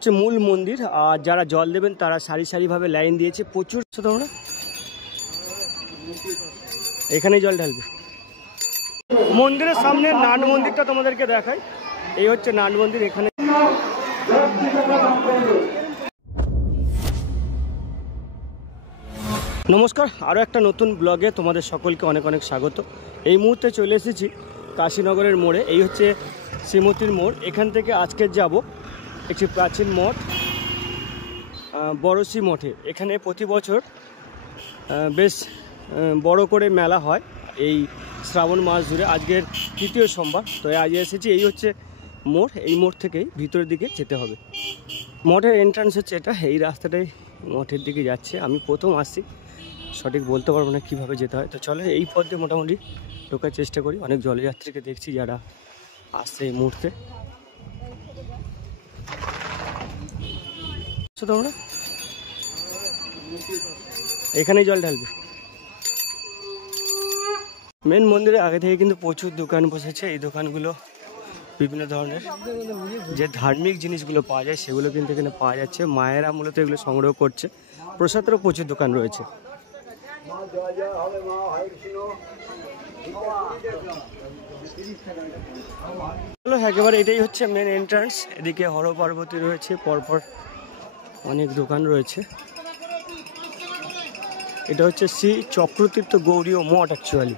হচ্ছে মূল মন্দির। আর যারা জল দেবেন তারা সারি সারিভাবে লাইন দিয়েছে। প্রচুর তোমরা এখানেই জল ঢালবে। মন্দিরের সামনে নাট মন্দিরটা তোমাদেরকে দেখাই। এই হচ্ছে নাট মন্দির। এখানে নমস্কার, আরও একটা নতুন ব্লগে তোমাদের সকলকে অনেক অনেক স্বাগত। এই মুহূর্তে চলে এসেছি কাশীনগরের মোড়ে। এই হচ্ছে শ্রীমতীর মোড়। এখান থেকে আজকে যাব একটি প্রাচীন মঠ, বড়শি মঠে। এখানে প্রতি বছর বেশ বড় করে মেলা হয় এই শ্রাবণ মাস জুড়ে। আজকের তৃতীয় সোমবার, তো আজ এসেছি। এই হচ্ছে মোড়। এই মোড় থেকেই ভিতরের দিকে যেতে হবে। মঠের এন্ট্রান্স হচ্ছে এটা। এই রাস্তাটাই মঠের দিকে যাচ্ছে। আমি প্রথম আসছি, সঠিক বলতে পারবো না কীভাবে যেতে হয়। তো চলো এই পথ দিয়ে মোটামুটি ঢোকার চেষ্টা করি। অনেক জলযাত্রীকে দেখছি যারা আসছে এই মুহূর্তে। তোমরা এখানেই জল ঢালবে। মেন মন্দিরের আগে থেকে কিন্তু প্রচুর দোকান বসেছে। এই দোকানগুলো বিভিন্ন ধরনের যে ধার্মিক জিনিসগুলো পাওয়া যায় সেগুলো কিন্তু এখানে পাওয়া যাচ্ছে। মায়েরা মূলত এগুলো সংগ্রহ করছে। প্রসাদেরও প্রচুর দোকান রয়েছে। একেবারে এটাই হচ্ছে মেন এন্ট্রান্স। এদিকে হর পার্বতী রয়েছে, পরপর অনেক দোকান রয়েছে। এটা হচ্ছে শ্রী চক্রতীর্থ গৌরীয় মঠ। অ্যাকচুয়ালি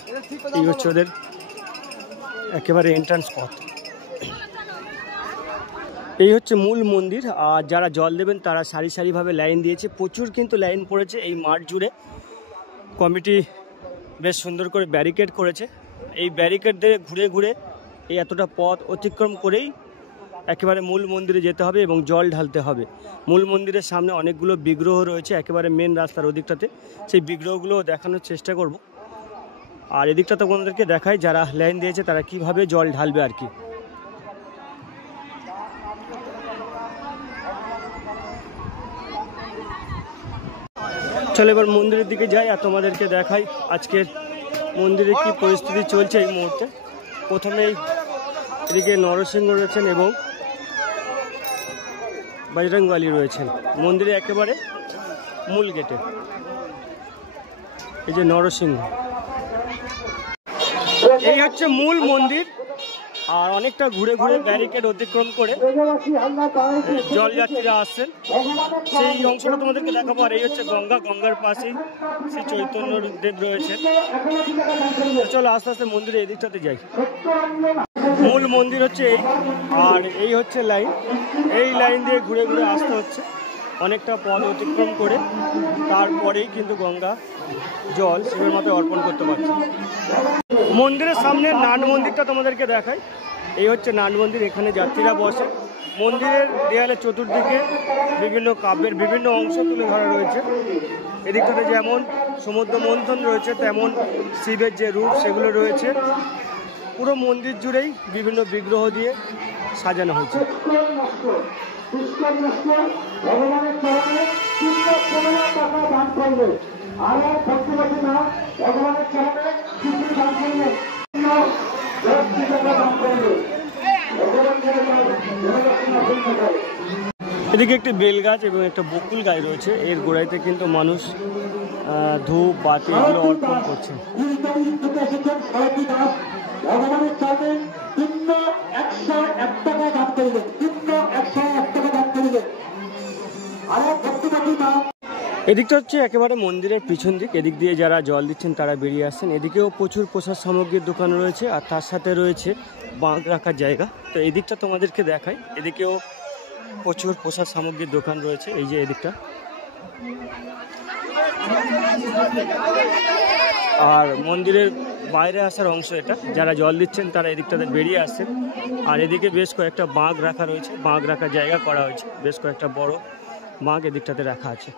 এই হচ্ছে ওদের একেবারে এন্ট্রান্স পথ। এই হচ্ছে মূল মন্দির। আর যারা জল দেবেন তারা সারি সারিভাবে লাইন দিয়েছে। প্রচুর কিন্তু লাইন পড়েছে এই মাঠ জুড়ে। কমিটি বেশ সুন্দর করে ব্যারিকেড করেছে। এই ব্যারিকেড দিয়ে ঘুরে ঘুরে এই এতটা পথ অতিক্রম করেই একেবারে মূল মন্দিরে যেতে হবে এবং জল ঢালতে হবে। মূল মন্দিরের সামনে অনেকগুলো বিগ্রহ রয়েছে একেবারে মেন রাস্তার ওদিকটাতে। সেই বিগ্রহগুলো দেখানোর চেষ্টা করব। আর এদিকটা তো তোমাদেরকে দেখাই যারা লাইন দিয়েছে তারা কিভাবে জল ঢালবে আর কি। চলো এবার মন্দিরের দিকে যাই আর তোমাদেরকে দেখাই আজকের মন্দিরে কি পরিস্থিতি চলছে এই মুহূর্তে। প্রথমেই এদিকে নরসিংহ রয়েছেন এবং বজরংবলী রয়েছেন মন্দিরে একেবারে মূল গেটে। এই যে নরসিংহ, এই হচ্ছে মূল মন্দির। আর অনেকটা ঘুরে ঘুরে ব্যারিকেড অতিক্রম করে জলযাত্রীরা আসছেন। সেই অংশটা তোমাদেরকে দেখাবো। আর এই হচ্ছে গঙ্গা, গঙ্গার পাশেই শ্রী চৈতন্য দেব রয়েছে। চলো আস্তে আস্তে মন্দিরে এদিকটাতে যাই। মূল মন্দির হচ্ছে এই, আর এই হচ্ছে লাইন। এই লাইন দিয়ে ঘুরে ঘুরে আসতে হচ্ছে অনেকটা পথ অতিক্রম করে। তারপরেই কিন্তু গঙ্গা জল শিবের মাথায় অর্পণ করতে পারছে। মন্দিরের সামনে নাট মন্দিরটা তোমাদেরকে দেখাই। এই হচ্ছে নাট মন্দির। এখানে যাত্রীরা বসে। মন্দিরের দেয়ালে চতুর্দিকে বিভিন্ন কাব্যের বিভিন্ন অংশ তুলে ধরা রয়েছে। এদিকটাতে যেমন সমুদ্র মন্থন রয়েছে তেমন শিবের যে রূপ সেগুলো রয়েছে। পুরো মন্দির জুড়েই বিভিন্ন বিগ্রহ দিয়ে সাজানো হয়েছে। এদিকে একটি বেল গাছ এবং একটা বকুল গাছ রয়েছে। এর গোড়াইতে কিন্তু মানুষ ধূপ বাতি এগুলো অর্পণ করছে। এদিকটা হচ্ছে একেবারে মন্দিরের পিছন দিক। এদিক দিয়ে যারা জল দিচ্ছেন তারা বেরিয়ে আসছেন। এদিকেও প্রচুর প্রসাদ সামগ্রীর দোকান রয়েছে আর তার সাথে রয়েছে বাঁক রাখার জায়গা। তো এদিকটা তোমাদেরকে দেখাই। এদিকেও প্রচুর প্রসাদ সামগ্রীর দোকান রয়েছে। এই যে এদিকটা। আর মন্দিরের বাইরে আসার অংশ এটা। যারা জল দিচ্ছেন তারা এদিকটাতে বেরিয়ে আসছেন। আর এদিকে বেশ কয়েকটা বাঁক রাখা রয়েছে, বাঁক রাখার জায়গা করা হয়েছে। বেশ কয়েকটা বড় বাঁক এদিকটাতে রাখা আছে।